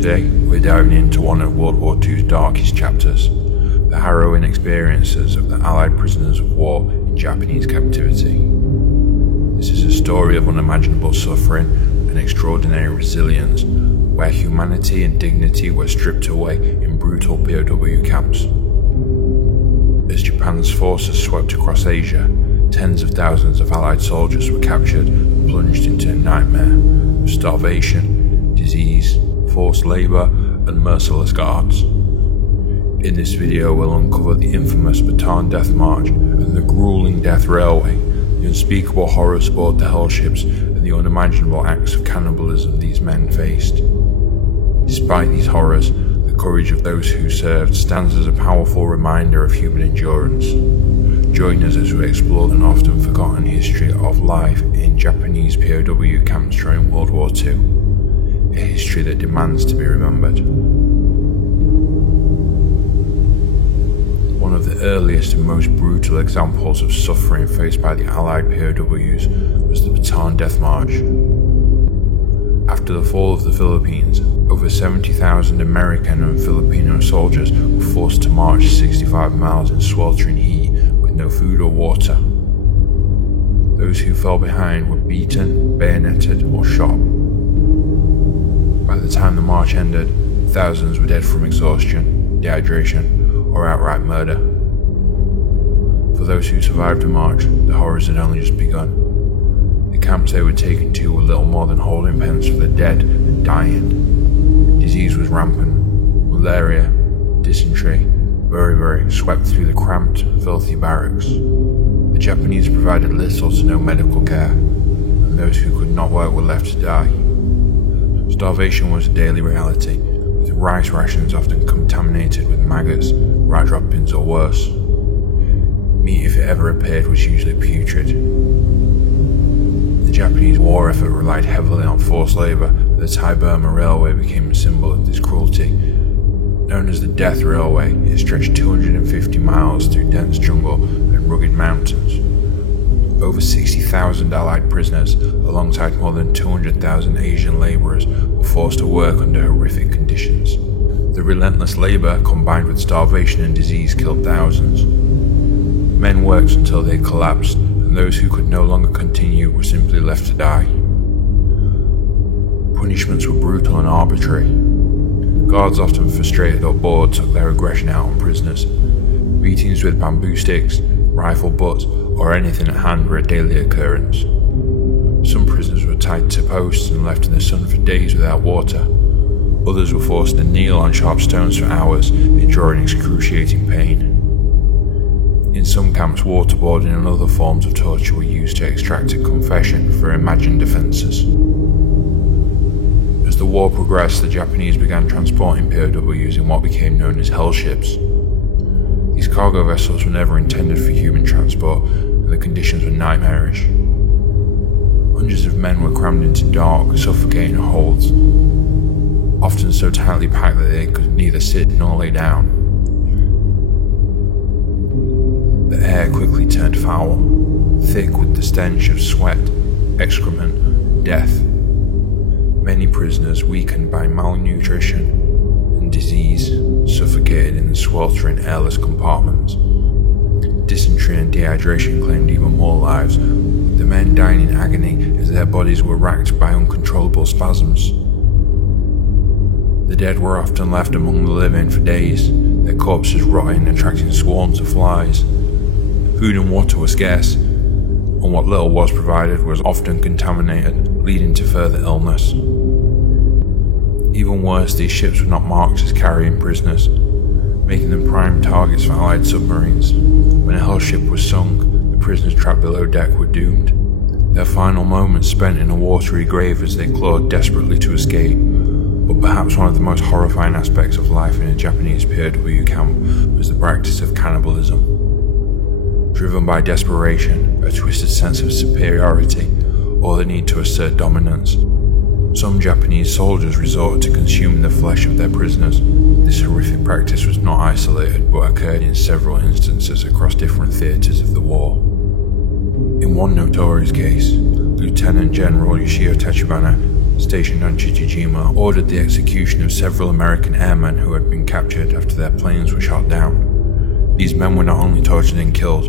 Today, we're diving into one of World War II's darkest chapters, the harrowing experiences of the Allied prisoners of war in Japanese captivity. This is a story of unimaginable suffering and extraordinary resilience, where humanity and dignity were stripped away in brutal POW camps. As Japan's forces swept across Asia, tens of thousands of Allied soldiers were captured and plunged into a nightmare of starvation, disease, forced labour and merciless guards. In this video we'll uncover the infamous Bataan Death March and the gruelling Death Railway, the unspeakable horrors aboard the hell ships and the unimaginable acts of cannibalism these men faced. Despite these horrors, the courage of those who served stands as a powerful reminder of human endurance. Join us as we explore an often forgotten history of life in Japanese POW camps during World War II. A history that demands to be remembered. One of the earliest and most brutal examples of suffering faced by the Allied POWs was the Bataan Death March. After the fall of the Philippines, over 70,000 American and Filipino soldiers were forced to march 65 miles in sweltering heat with no food or water. Those who fell behind were beaten, bayoneted, or shot. By the time the march ended, thousands were dead from exhaustion, dehydration, or outright murder. For those who survived the march, the horrors had only just begun. The camps they were taken to were little more than holding pens for the dead and dying. Disease was rampant. Malaria, dysentery, beriberi swept through the cramped, filthy barracks. The Japanese provided little to no medical care, and those who could not work were left to die. Starvation was a daily reality, with rice rations often contaminated with maggots, rat droppings or worse. Meat, if it ever appeared, was usually putrid. The Japanese war effort relied heavily on forced labour, and the Thai-Burma Railway became a symbol of this cruelty. Known as the Death Railway, it stretched 250 miles through dense jungle and rugged mountains. Over 60,000 Allied prisoners, alongside more than 200,000 Asian labourers, were forced to work under horrific conditions. The relentless labour, combined with starvation and disease, killed thousands. Men worked until they collapsed, and those who could no longer continue were simply left to die. Punishments were brutal and arbitrary. Guards, often frustrated or bored, took their aggression out on prisoners. Beatings with bamboo sticks, rifle butts, or anything at hand were a daily occurrence. Some prisoners were tied to posts and left in the sun for days without water. Others were forced to kneel on sharp stones for hours, enduring excruciating pain. In some camps, waterboarding and other forms of torture were used to extract a confession for imagined offences. As the war progressed, the Japanese began transporting POWs in what became known as hell ships. These cargo vessels were never intended for human transport, and the conditions were nightmarish. Hundreds of men were crammed into dark, suffocating holds, often so tightly packed that they could neither sit nor lay down. The air quickly turned foul, thick with the stench of sweat, excrement, and death. Many prisoners, weakened by malnutrition and disease, suffocated in the sweltering, airless compartments. Dysentery and dehydration claimed even more lives, with the men dying in agony as their bodies were racked by uncontrollable spasms. The dead were often left among the living for days, their corpses rotting, attracting swarms of flies. Food and water were scarce, and what little was provided was often contaminated, leading to further illness. Even worse, these ships were not marked as carrying prisoners, making them prime targets for Allied submarines. When a hell ship was sunk, the prisoners trapped below deck were doomed, their final moments spent in a watery grave as they clawed desperately to escape. But perhaps one of the most horrifying aspects of life in a Japanese POW camp was the practice of cannibalism. Driven by desperation, a twisted sense of superiority, or the need to assert dominance, some Japanese soldiers resorted to consuming the flesh of their prisoners. This horrific practice was not isolated, but occurred in several instances across different theatres of the war. In one notorious case, Lieutenant General Yoshio Tachibana stationed on Chichijima, ordered the execution of several American airmen who had been captured after their planes were shot down. These men were not only tortured and killed,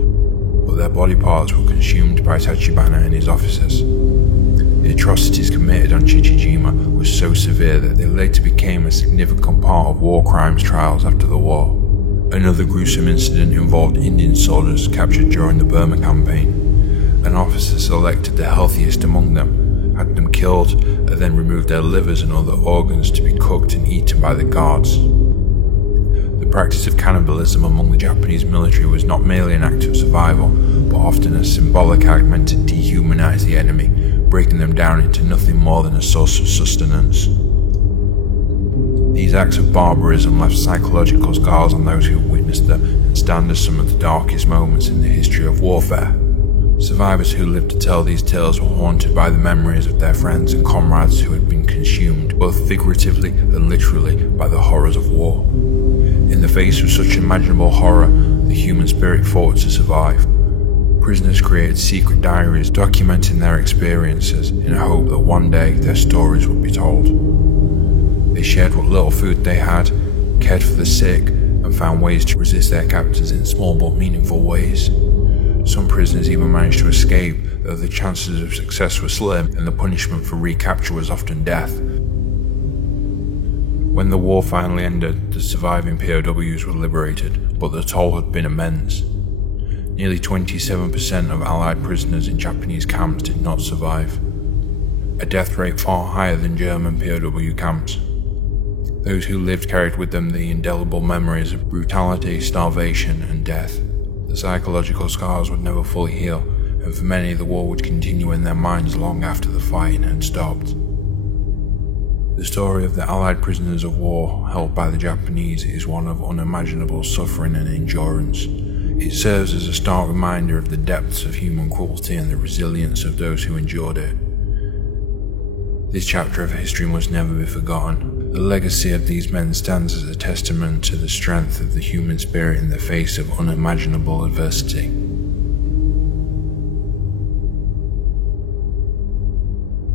but their body parts were consumed by Tachibana and his officers. The atrocities committed on Chichijima were so severe that they later became a significant part of war crimes trials after the war. Another gruesome incident involved Indian soldiers captured during the Burma campaign. An officer selected the healthiest among them, had them killed, and then removed their livers and other organs to be cooked and eaten by the guards. The practice of cannibalism among the Japanese military was not merely an act of survival, but often a symbolic act meant to dehumanize the enemy, breaking them down into nothing more than a source of sustenance. These acts of barbarism left psychological scars on those who witnessed them and stand as some of the darkest moments in the history of warfare. Survivors who lived to tell these tales were haunted by the memories of their friends and comrades who had been consumed, both figuratively and literally, by the horrors of war. In the face of such unimaginable horror, the human spirit fought to survive. Prisoners created secret diaries documenting their experiences in a hope that one day their stories would be told. They shared what little food they had, cared for the sick, and found ways to resist their captors in small but meaningful ways. Some prisoners even managed to escape, though the chances of success were slim and the punishment for recapture was often death. When the war finally ended, the surviving POWs were liberated, but the toll had been immense. Nearly 27% of Allied prisoners in Japanese camps did not survive, a death rate far higher than German POW camps. Those who lived carried with them the indelible memories of brutality, starvation, and death. The psychological scars would never fully heal, and for many the war would continue in their minds long after the fighting had stopped. The story of the Allied prisoners of war held by the Japanese is one of unimaginable suffering and endurance. It serves as a stark reminder of the depths of human cruelty and the resilience of those who endured it. This chapter of history must never be forgotten. The legacy of these men stands as a testament to the strength of the human spirit in the face of unimaginable adversity.